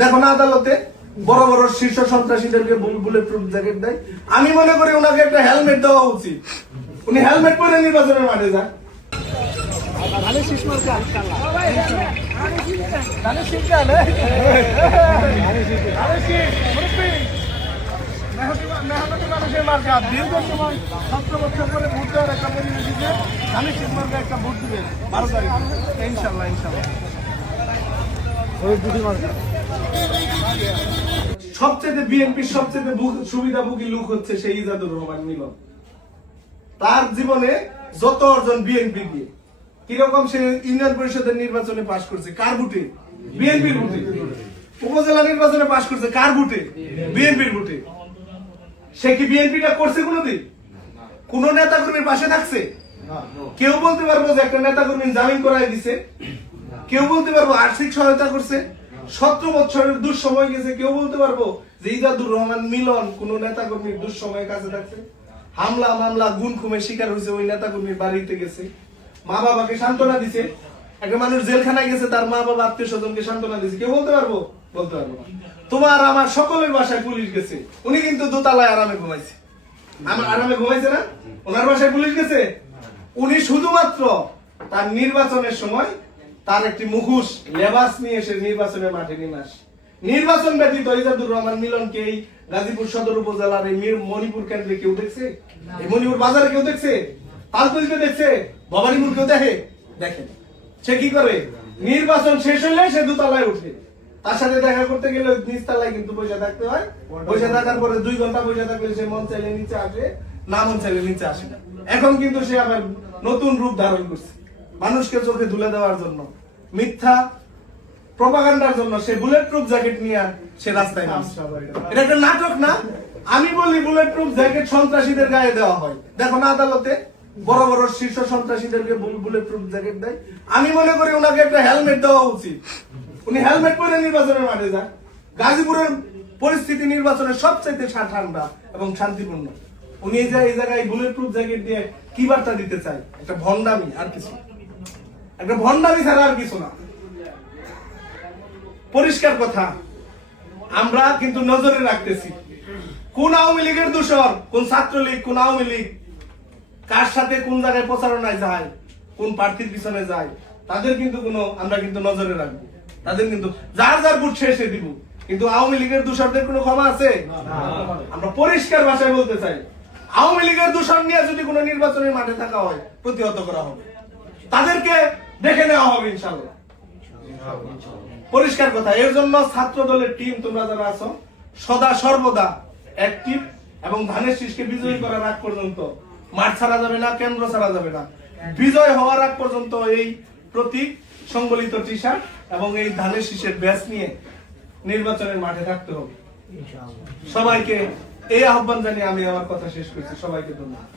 দেখো না আদালতে বড় বড় শীর্ষ সন্ত্রাসীদেরকে বুলেট প্রুফ জ্যাকেট দেয়। আমি মনে করি ওনাকে একটা হেলমেট দেওয়া উচিত। উনি হেলমেট পরে নির্বাচনের মাঠে যান। মানুষের মার্কা দীর্ঘ সময় 17 বছর পরে ভোট দেওয়ার একটা পরিবেশে ধানের শীষ মার্কা একটা ভোট দিবে 12 তারিখ ইনশাল্লাহ। সবচেয়ে বিএনপির সবচেয়ে সুবিধাভোগী লোক হচ্ছে সেই ইজাদুর রহমান মিলন। তার জীবনে যত অর্জন বিএনপি দিয়ে, কিরকম সে ইউনিয়ন পরিষদের নির্বাচনে পাশ করছে কার ভোটে? বিএনপির ভোটে। উপজেলা নির্বাচনে পাশ করছে কার ভোটে? বিএনপির ভোটে। সে কি বিএনপিটা করছে কোনোদিন? কোন নেতা কর্মীর পাশে থাকছে? কেউ বলতে পারবো যে একটা নেতা কর্মী জামিন করাই দিছে? কেউ বলতে পারবো আর্থিক সহায়তা করছে? 17 বছরের দুঃসময় গেছে, কেউ বলতে পারবো যে ইজাদুর রহমান মিলন কোন নেতা কর্মীর দুঃসময়ের কাছে থাকছে? হামলা মামলা গুম খুমের শিকার হয়েছে ওই নেতা কর্মীর বাড়িতে গেছে, মা বাবাকে সান্ত্বনা দিছে। একটা মানুষ জেলখানায় গেছে, তার মা বাবা আত্মীয় স্বজনকে সান্ত্বনা দিছে। কেউ বলতে পারবো? বলতে পারবো না। তোমার আমার সকলের বাসায় পুলিশ গেছে, উনি কিন্তু দোতলায় আরামে ঘুমাইছে। আমার আরামে ঘুমাইছে না? ওনার বাসায় পুলিশ গেছে। উনি শুধুমাত্র তার নির্বাচনের সময় তার একটি মুখোশ লেবাস নিয়ে এসে নির্বাচনের মাঠে নেমে আসে। নির্বাচন ব্যতীত ইজাদুর রহমান মিলনকে এই গাজীপুর সদর উপজেলার এই মণিপুর কেন্দ্রে কেউ দেখছে? এই মণিপুর বাজারে কেউ দেখছে? পালতুলকে দেখছে? ভবানীপুর কেউ দেখে? দেখেন। সে কি করে? নির্বাচন শেষ হলে সে দোতলায় উঠে, তার সাথে দেখা করতে গেলে নিচতলায় কিন্তু পয়সা থাকতে হয়। পয়সা থাকার পরে 2 ঘন্টা পয়সা থাকলে সে মন চাইলে নিচে আসে, না মন চাইলে নিচে আসে না। এখন কিন্তু সে আবার নতুন রূপ ধারণ করছে মানুষকে চোখে তুলে দেওয়ার জন্য, মিথ্যা প্রপাগান্ডার জন্য সে বুলেট প্রুফ জ্যাকেট নিয়ে সে রাস্তায় নামছে। এটা একটা নাটক না? আমি বলি বুলেট প্রুফ জ্যাকেট সন্ত্রাসীদের গায়ে দেওয়া হয়। দেখো না আদালতে বড় বড় শীর্ষ সন্ত্রাসীদেরকে বুলেট প্রুফ জ্যাকেট দেয়। আমি মনে করি ওনাকে একটা হেলমেট দেওয়া উচিত। উনি হেলমেট পরে নির্বাচনের মাঠে যান। গাজীপুরের পরিস্থিতি নির্বাচনের সবচাইতে ঠান্ডা এবং শান্তিপূর্ণ। উনি এই জায়গায় বুলেট প্রুফ জ্যাকেট দিয়ে কি বার্তা দিতে চায়? একটা ভণ্ডামি, আর কিছু। একটা ভণ্ডামি ছাড়া আর কিছু না। পরিষ্কার কথা, আমরা কিন্তু নজরে রাখতেছি কোন আওয়ামী লীগের দোষর, কোন ছাত্রলীগ, কোন আওয়ামী লীগ কার সাথে কোন জায়গায় প্রচারণায় যায়, কোন প্রার্থীর পিছনে যায়, তাদের কিন্তু আমরা কিন্তু নজরে রাখবো। তাদের কিন্তু যার যার ভোট শেষে দিব, কিন্তু আওয়ামী লীগের দোষরদের কোনো ক্ষমা আছে? আমরা পরিষ্কার ভাষায় বলতে চাই, আওয়ামী লীগের দোষর নিয়ে যদি কোনো নির্বাচনের মাঠে থাকা হয়, প্রতিহত করা হবে, তাদেরকে দেখে নেওয়া হবে ইনশাআল্লাহ। পরিষ্কার কথা। এর জন্য ছাত্র দলের টিম তোমরা যারা আছো সদা সর্বদা অ্যাক্টিভ, এবং ধানের শীষকে বিজয়ী করার আগ পর্যন্ত মাঠ ছাড়া যাবে না, কেন্দ্র ছাড়া যাবে না। বিজয় হওয়ার আগ পর্যন্ত এই প্রতীক সংবলিত টি শার্ট এবং এই ধানের শীষের ব্যাচ নিয়ে নির্বাচনের মাঠে থাকতে হবে। সবাইকে এই আহ্বান জানিয়ে আমি আমার কথা শেষ করছি। সবাইকে ধন্যবাদ।